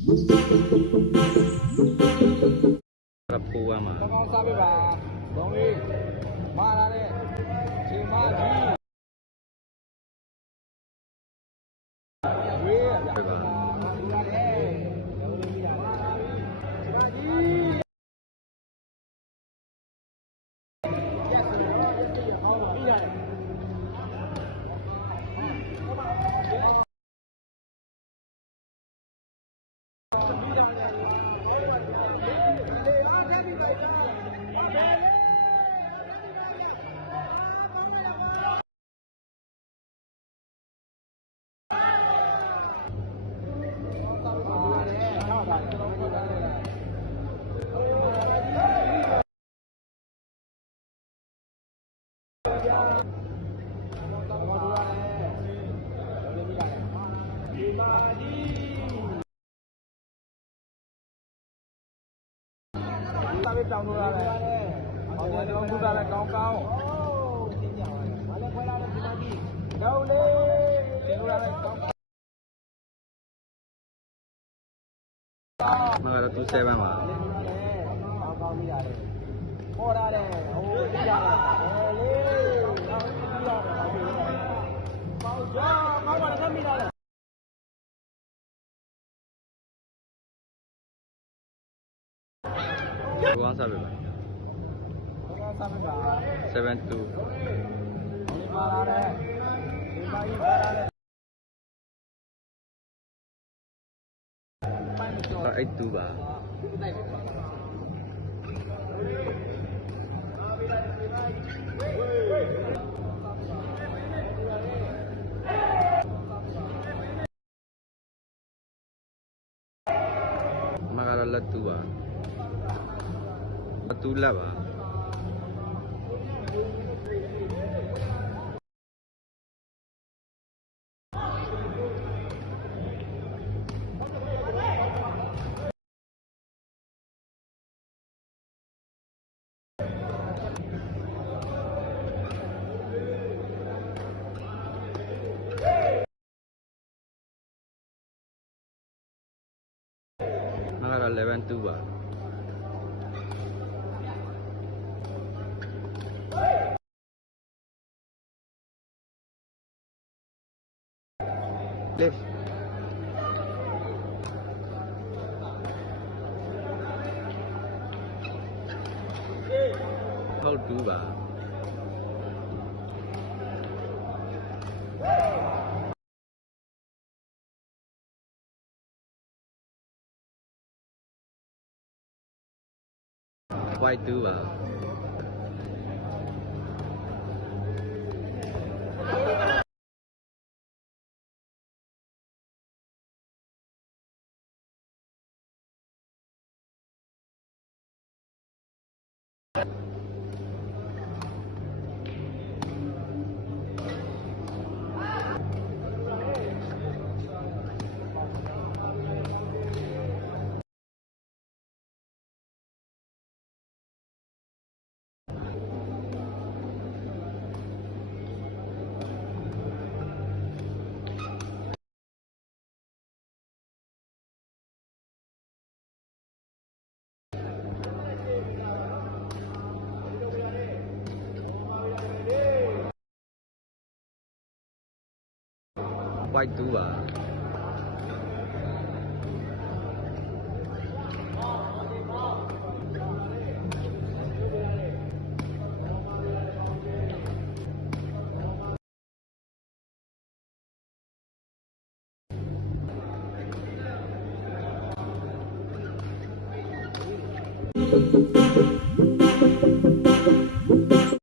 Terap kuah mah. Bang sapi bang, bang ini. trong mưa này họ nhìn không chúng ta là con câu đâu đi? Chúng ta là con câu မကတော့သူ7ပါ။ကောင်းပြီလား။ပေါ်လာတယ်။ဟိုးပြရတယ်။လေ။ကောင်းပြီလား။ပေါ့ကြာ။မောင်ပါလည်းမိလား။ One seven. Seven two. Pak itu ba. Makalala tu ba. Patula lah, bah. para el evento How do that? quite do well. you fight do that. Thank